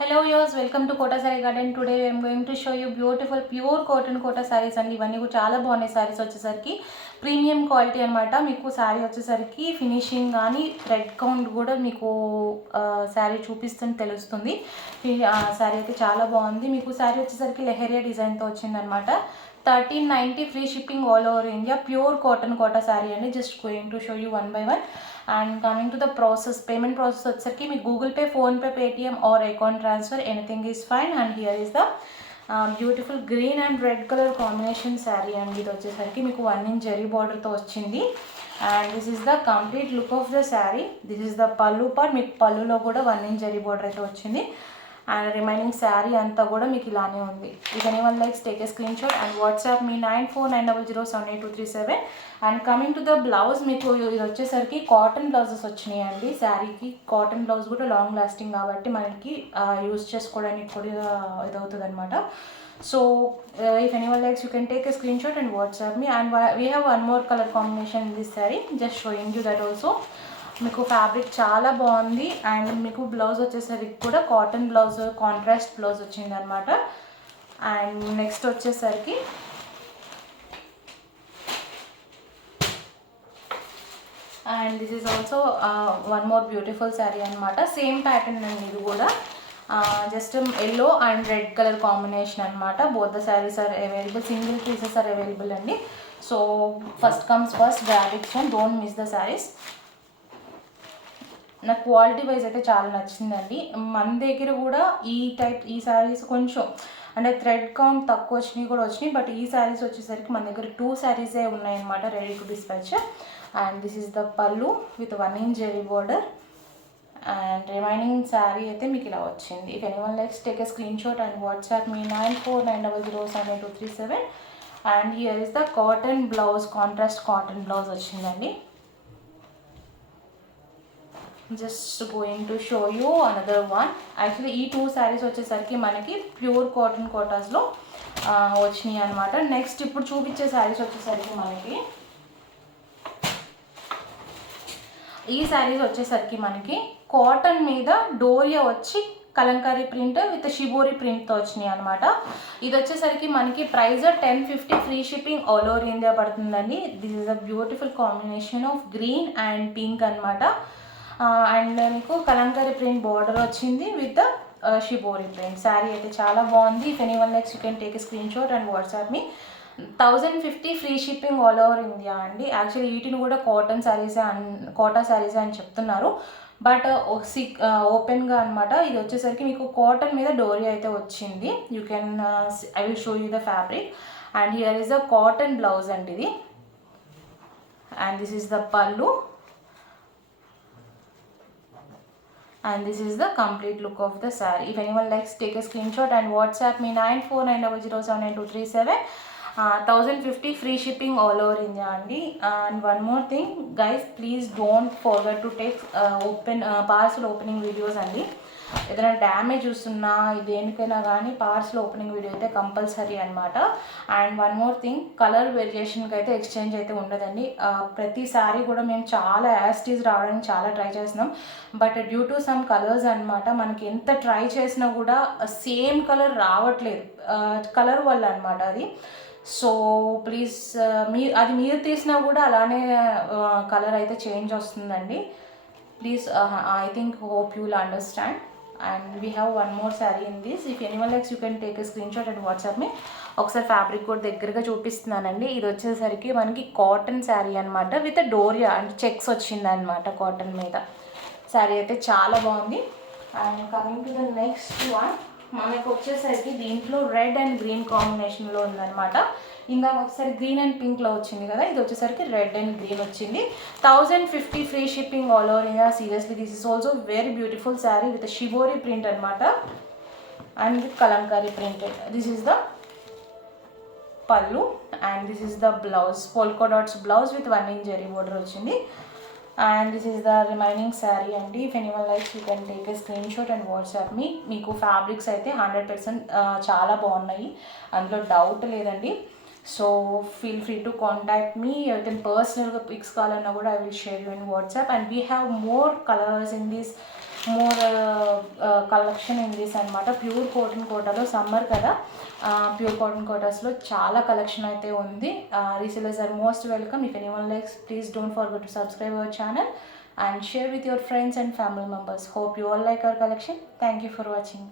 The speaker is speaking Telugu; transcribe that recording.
Hello viewers, welcome to Kota Saree Garden. Today I am going to show you beautiful pure cotton Kota sarees అండి. ఇవన్నీ కూడా చాలా బాగున్నాయి సారీస్ వచ్చేసరికి ప్రీమియం క్వాలిటీ అనమాట. మీకు సారీ వచ్చేసరికి ఫినిషింగ్ కానీ థ్రెడ్ కౌంట్ కూడా మీకు సారీ చూపిస్తుంది తెలుస్తుంది. సారీ అయితే చాలా బాగుంది. మీకు సారీ వచ్చేసరికి లెహరియా డిజైన్తో వచ్చిందనమాట. 1390 free shipping all over India. Pure cotton Kota saree అండి. Just going to show you one by one. And coming to the process, payment process వచ్చేసరికి మీకు Google Pay, PhonePe, Paytm or account transfer anything is fine. And here is the beautiful green and red colour combination saree అండి. ఇది వచ్చేసరికి మీకు 1 inch జరీ బార్డర్తో వచ్చింది. And this is the complete look of the sari. This is the పళ్ళు పార్ట్. మీకు పళ్ళులో కూడా 1 inch జరీ బార్డర్ అయితే వచ్చింది. అండ్ రిమైనింగ్ శారీ అంతా కూడా మీకు ఇలానే ఉంది. If anyone likes take a screen shot and WhatsApp me 9490078237. And coming to the blouse, మీకు ఇది వచ్చేసరికి కాటన్ బ్లౌజెస్ వచ్చినాయి అండి. శారీకి కాటన్ బ్లౌజ్ కూడా లాంగ్ లాస్టింగ్ కాబట్టి మనకి యూజ్ చేసుకోవడానికి కూడా ఇదవుతుంది అనమాట. So if anyone likes, you can take a screenshot and WhatsApp me. And we have one more color combination in this saree, just showing you that also. మీకు ఫ్యాబ్రిక్ చాలా బాగుంది. అండ్ మీకు బ్లౌజ్ వచ్చేసరికి కూడా కాటన్ బ్లౌజ్, కాంట్రాస్ట్ బ్లౌజ్ వచ్చింది అనమాట. అండ్ నెక్స్ట్ వచ్చేసరికి and this is also one more beautiful saree అనమాట. సేమ్ ప్యాటర్న్ అండి ఇది కూడా. Just yellow and red colour combination అనమాట. Both the sarees are available. Single pieces are available అండి. So first comes first, grab it and don't miss the sarees. నాకు క్వాలిటీ వైజ్ అయితే చాలా నచ్చిందండి. మన దగ్గర కూడా ఈ శారీస్ కొంచెం అంటే థ్రెడ్ కౌంట్ తక్కువ వచ్చినాయి కూడా వచ్చినాయి. బట్ ఈ శారీస్ వచ్చేసరికి మన దగ్గర 2 శారీసే ఉన్నాయన్నమాట ready to dispatch. And this is the pallu with 1 inch zari border. And remaining saree అయితే మీకు ఇలా వచ్చింది. If anyone likes take a screen shot and WhatsApp me 9490078237. And here is the cotton blouse, contrast cotton blouse వచ్చిందండి. Just going to show you another one. Actually ఈ 2 శారీస్ వచ్చేసరికి మనకి ప్యూర్ కాటన్ కోటాస్లో వచ్చినాయి అనమాట. నెక్స్ట్ ఇప్పుడు చూపించే శారీస్ వచ్చేసరికి మనకి ఈ శారీస్ వచ్చేసరికి మనకి కాటన్ మీద డోరియా వచ్చి కలంకారీ ప్రింట్ విత్ షిబోరి ప్రింట్తో వచ్చినాయి అనమాట. ఇది వచ్చేసరికి మనకి price 1050 free shipping all over India పడుతుందండి. This is a beautiful combination of green and pink అనమాట. అండ్ మీకు కలంకారీ ప్రింట్ బార్డర్ వచ్చింది విత్ షిబోరి ప్రింట్. శారీ అయితే చాలా బాగుంది. If anyone likes you can take a screen shot and WhatsApp me. 1050 free shipping all over India అండి. యాక్చువల్లీ వీటిని కూడా కాటన్ శారీసే కోటా శారీసే అని చెప్తున్నారు. బట్ ఓపెన్గా అనమాట. ఇది వచ్చేసరికి మీకు కాటన్ మీద డోరీ అయితే వచ్చింది. You can I will show you the fabric. And here is the cotton blouse అండి ఇది. అండ్ దిస్ ఈస్ ద పళ్ళు. And this is the complete look of the saree. If anyone likes, take a screenshot and WhatsApp me 9490078237. 1050 free shipping all over India andi. And one more thing guys, please don't forget to take parcel opening videos andi. ఏదైనా డ్యామేజ్ వస్తున్నా దేనికైనా కానీ పార్సల్ ఓపెనింగ్ వీడియో అయితే కంపల్సరీ అనమాట. And one more thing, colour వేరియేషన్కి అయితే ఎక్స్చేంజ్ అయితే ఉండదండి. ప్రతిసారి కూడా మేము చాలా యాస్టీస్ రావడానికి చాలా ట్రై చేస్తున్నాం. But due to some colours అనమాట, మనకి ఎంత ట్రై చేసినా కూడా సేమ్ కలర్ రావట్లేదు. కలర్ వల్ల అనమాట అది. సో ప్లీజ్ అది మీరు తీసినా కూడా అలానే కలర్ అయితే చేంజ్ వస్తుందండి. Please I think hope you will understand. And we have one more saree in this. If anyone likes, you can take a screenshot and WhatsApp me. ఒకసారి ఫ్యాబ్రిక్ కూడా దగ్గరగా చూపిస్తున్నానండి. ఇది వచ్చేసరికి మనకి కాటన్ శారీ అనమాట విత్ డోరియా అండ్ చెక్స్ వచ్చింది అనమాట కాటన్ మీద. శారీ అయితే చాలా బాగుంది. And coming to the next one, మనకు వచ్చేసరికి దీంట్లో రెడ్ అండ్ గ్రీన్ కాంబినేషన్లో ఉందన్నమాట. ఇందాక ఒకసారి గ్రీన్ అండ్ పింక్లో వచ్చింది కదా, ఇది వచ్చేసరికి రెడ్ అండ్ గ్రీన్ వచ్చింది. 1050 free shipping all over India. Seriously this is also very beautiful saree with shibori print అనమాట and with kalamkari printed. This is the pallu and this is the blouse. Polka dots blouse with 1 inch zari border వచ్చింది. And this is the remaining saree అండి. If anyone likes, you can take a screen shot and WhatsApp me. మీకు ఫ్యాబ్రిక్స్ అయితే 100% చాలా బాగున్నాయి, అందులో డౌట్ లేదండి. So feel free to contact me. ఎవరికైనా పర్సనల్గా పిక్స్ కావాలన్నా కూడా I will share you in WhatsApp. And we have more colours in this more collection in this అనమాట. ప్యూర్ కాటన్ కోటాలో సమ్మర్ కదా, ప్యూర్ కాటన్ కోటాస్లో చాలా కలెక్షన్ అయితే ఉంది. Resellers are most welcome. If anyone likes, please don't forget to subscribe our channel and share with your friends and family members. Hope you all like our collection. Thank you for watching.